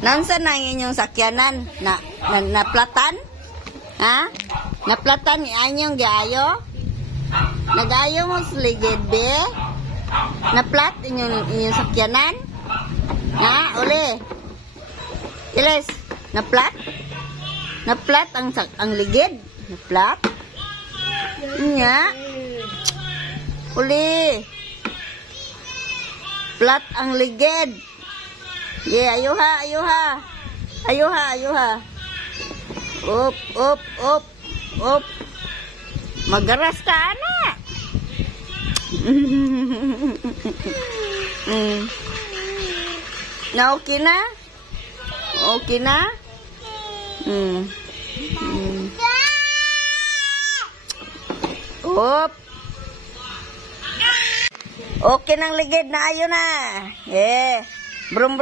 Nansa na ang inyong sakyanan? Naplatan? Ha? Naplatan ni anyong giayo? Nagayo mo sa ligid, be? Naplat inyong sakyanan? Ha? Uli? Iles, naplat? Naplat ang ligid? Naplat? Nya? Uli? Plat ang ligid? Yeah, ayuha. Up. Magaras ka, anak. Na okay na? Okay na? Up. Okay nang ligid na, ayo na. Yeah. Brum.